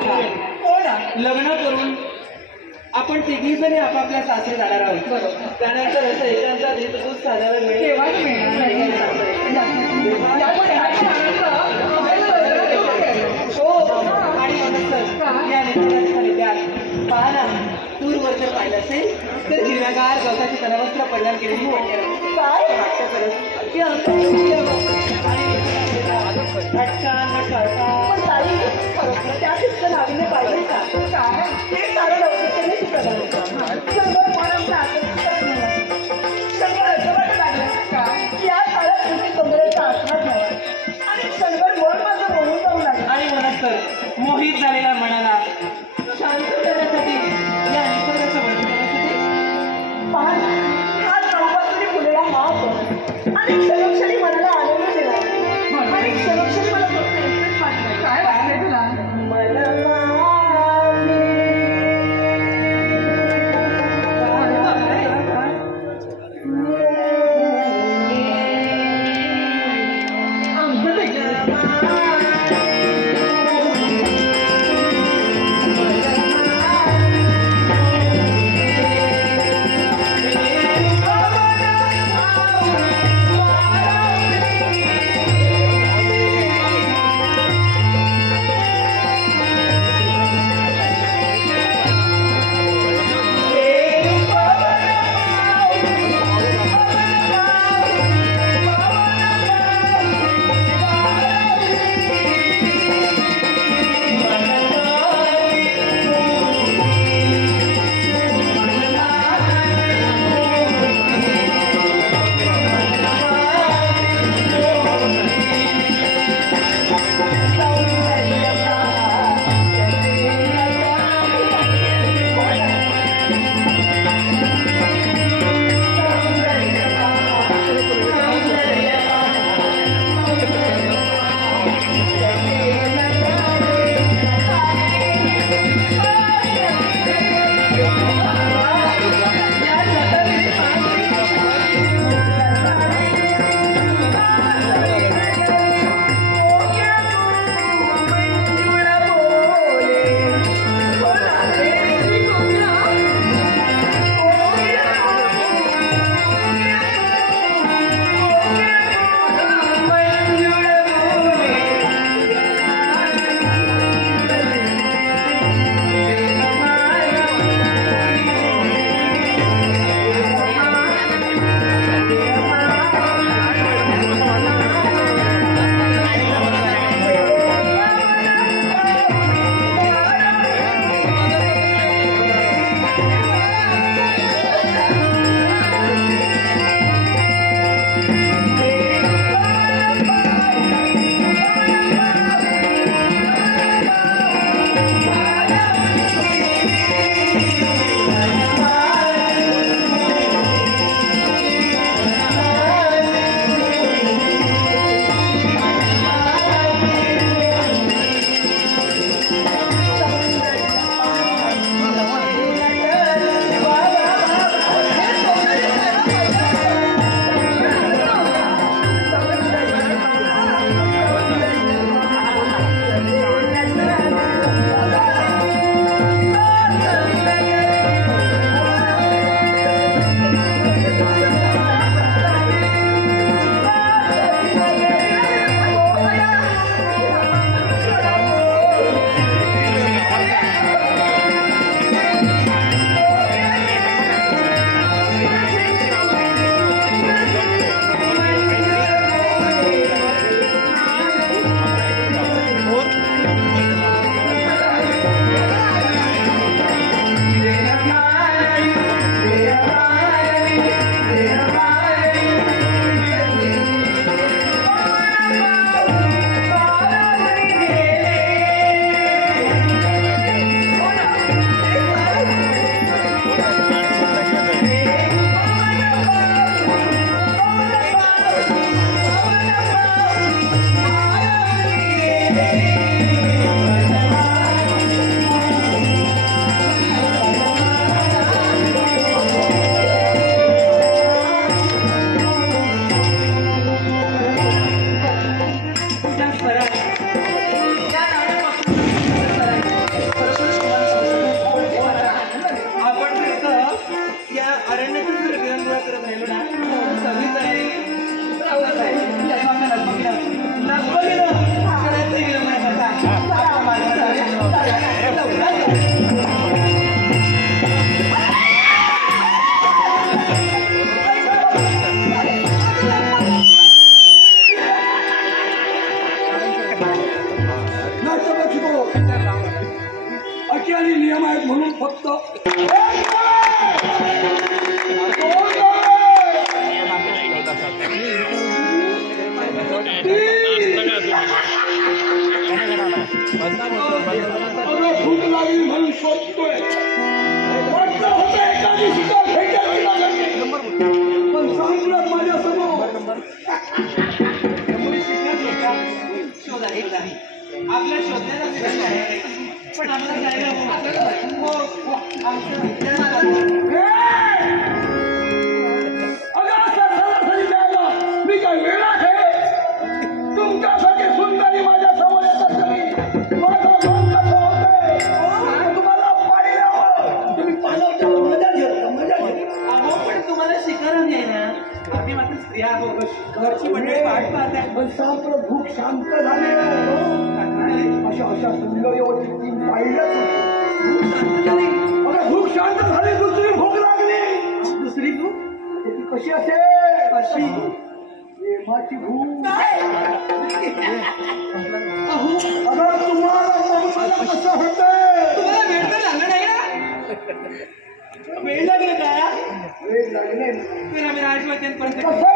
आता हो ना, लग्न करून आपण तिघी जणी आपापल्या सासरी जाणार आहोत. त्यानंतर असं एकांचा दूध साधायला मिळेल. तेव्हाच मिळणार नाही. त्यामुळे ह्याचा आनंद आपल्याला हो आणि म्हणून या निसर्गाच्या पहा ना, दूरवर जर पाहिलं असेल तर हिरव्यागार गवताची तलवस्त्र परिधान केलेली वाटते. काय वाटतं खरंच अति अंतर छान पण ताई, खरोखर त्या शिक्षण नाविन्य पाहिजे का? काय ते सारं लवकर सगळं मन आपलं आकर्षित करत सगळं असं वाटत लागलं का या काळात तुमची सौंदर्याचा आस्वाद घ्यावा आणि क्षणभर मन माझं मोहून जाऊ लागलं. आणि म्हणत तर मोहित झालेल्या मनाला शांत करण्यासाठी या निसर्गाच्या वर्णनासाठी पहा ना, हा चौकातून फुलेला हात आणि क्षणोक्षणी मनाला आनंद दिला आणि क्षणोक्षणी मला फक्त एकच वाटलं. काय वाटलंय तुला? मला सरकारी नियम आहेत म्हणून फक्त भूक लागली म्हणून शोधतोय. वाटलं होतं एका दिवशी तो भेटेल पण सांगलं माझ्यासमोर. शोध आहे नाही आपल्या शोधण्याचा विधान आहे पण आम्हाला जायला अगं असं सरासरी जायला मी काय वेळ आहे. तुमच्यासाठी सुंदरी माझ्या समोर येतात तरी माझं मन कसं होतंय. तुम्हाला पाहिलं तुम्ही पाहिलं मजा घेत मजा घेत. अहो पण तुम्हाला शिकायला नाही ना आम्ही मात्र स्त्रिया आहोत घरची मंडळी वाट पाहत आहे पण सात्र भूक शांत झाले. अशा अशा सुंदर तीन पाहिलंच खूप शांत झाली अगं भूक शांत झाली. दुसरी भूक लागली. दुसरी तू ती कशी असेल कशी प्रेमाची भूक. अहो अगं तुम्हाला मला कसं होतंय. तुम्हाला वेळ तर लागला नाही ना वेळ लागला का वेळ लागले तर आम्ही राजवत्यांपर्यंत कसं